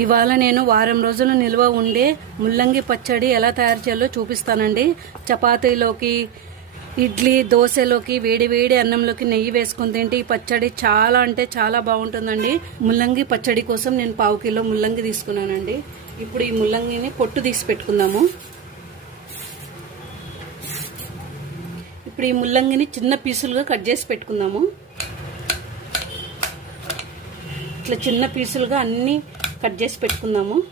ఇవాళ నేను వారం రోజులు నిల్వ ఉండే ముల్లంగి పచ్చడి ఎలా తయారు చేయాలో చూపిస్తానండి. చపాతీలోకి ఇడ్లీ దోశలోకి వేడి వేడి అన్నంలోకి నెయ్యి వేసుకుని తింటే ఈ పచ్చడి చాలా అంటే చాలా బాగుంటుందండి. ముల్లంగి పచ్చడి కోసం నేను పావు కిలో ముల్లంగి తీసుకున్నానండి. ఇప్పుడు ఈ ముల్లంగిని పొట్టు తీసి పెట్టుకుందాము. ఇప్పుడు ఈ ముల్లంగిని చిన్న పీసులుగా కట్ చేసి పెట్టుకుందాము. ఇట్లా చిన్న పీసులుగా అన్నీ కట్ చేసి పెట్టుకుందాము.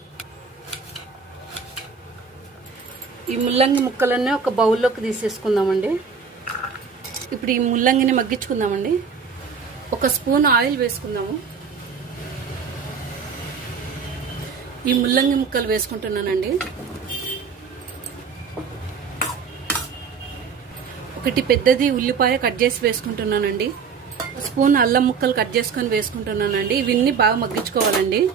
ఈ ముల్లంగి ముక్కలన్నీ ఒక బౌల్లోకి తీసేసుకుందామండి. ఇప్పుడు ఈ ముల్లంగిని మగ్గించుకుందామండి. ఒక స్పూన్ ఆయిల్ వేసుకుందాము. ఈ ముల్లంగి ముక్కలు వేసుకుంటున్నానండి. ఒకటి పెద్దది ఉల్లిపాయ కట్ చేసి వేసుకుంటున్నానండి. స్పూన్ అల్లం ముక్కలు కట్ చేసుకొని వేసుకుంటున్నానండి. ఇవన్నీ బాగా మగ్గించుకోవాలండి.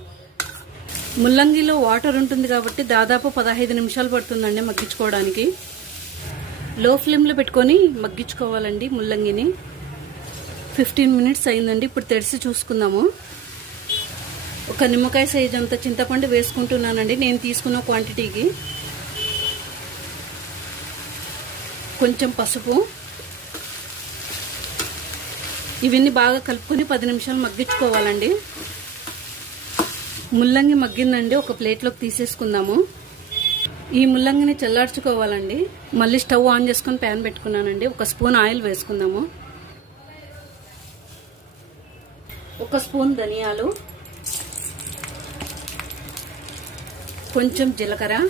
ముల్లంగిలో వాటర్ ఉంటుంది కాబట్టి దాదాపు పదహైదు నిమిషాలు పడుతుందండి మగ్గించుకోవడానికి. లో ఫ్లేమ్లో పెట్టుకొని మగ్గించుకోవాలండి ముల్లంగిని. ఫిఫ్టీన్ మినిట్స్ అయిందండి ఇప్పుడు తెరిచి చూసుకుందాము. ఒక నిమ్మకాయ సైజ్ అంత చింతపండు వేసుకుంటున్నానండి నేను తీసుకున్న క్వాంటిటీకి. కొంచెం పసుపు. ఇవన్నీ బాగా కలుపుకొని పది నిమిషాలు మగ్గించుకోవాలండి. ముల్లంగి మగ్గిందండి ఒక ప్లేట్లోకి తీసేసుకుందాము. ఈ ముల్లంగిని చల్లార్చుకోవాలండి. మళ్ళీ స్టవ్ ఆన్ చేసుకొని ప్యాన్ పెట్టుకున్నానండి. ఒక స్పూన్ ఆయిల్ వేసుకుందాము. ఒక స్పూన్ ధనియాలు. కొంచెం జీలకర్ర.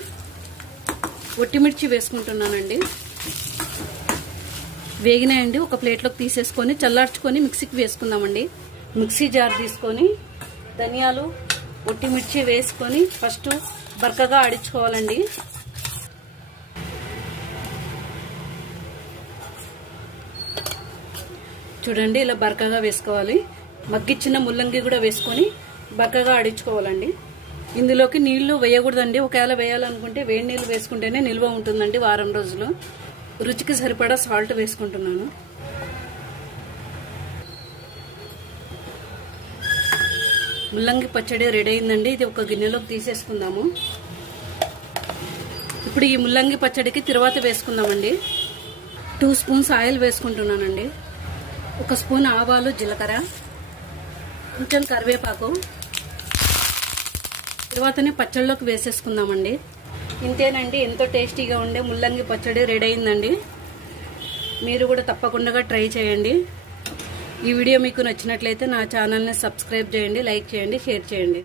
ఒట్టిమిర్చి వేసుకుంటున్నానండి. వేగినాయండి. ఒక ప్లేట్లోకి తీసేసుకొని చల్లార్చుకొని మిక్సీకి వేసుకుందామండి. మిక్సీ జార్ తీసుకొని ధనియాలు ఒట్టిమిర్చి వేసుకొని ఫస్ట్ బరకగా ఆడించుకోవాలండి చూడండి ఇలా బరకగా వేసుకోవాలి. మగ్గిచ్చిన ముల్లంగి కూడా వేసుకొని బరకగా ఆడించుకోవాలండి ఇందులోకి నీళ్ళు వేయకూడదండి. ఒకవేళ వేయాలనుకుంటే వేడి నీళ్ళు వేసుకుంటేనే నిల్వ ఉంటుందండి వారం రోజులు. రుచికి సరిపడా సాల్ట్ వేసుకుంటున్నాను. ముల్లంగి పచ్చడి రెడీ అయిందండి. ఇది ఒక గిన్నెలోకి తీసేసుకుందాము. ఇప్పుడు ఈ ముల్లంగి పచ్చడికి తిరువాత వేసుకుందామండి. టూ స్పూన్స్ ఆయిల్ వేసుకుంటున్నానండి. ఒక స్పూన్ ఆవాలు జీలకర్ర కొంచెం కరివేపాకు. తర్వాతనే పచ్చళ్ళలోకి వేసేసుకుందామండి. ఇంతేనండి ఎంతో టేస్టీగా ఉండే ముల్లంగి పచ్చడి రెడీ అయిందండి. మీరు కూడా తప్పకుండా ట్రై చేయండి. ఈ వీడియో మీకు నచ్చినట్లయితే నా ఛానల్ని సబ్స్క్రైబ్ చేయండి లైక్ చేయండి షేర్ చేయండి.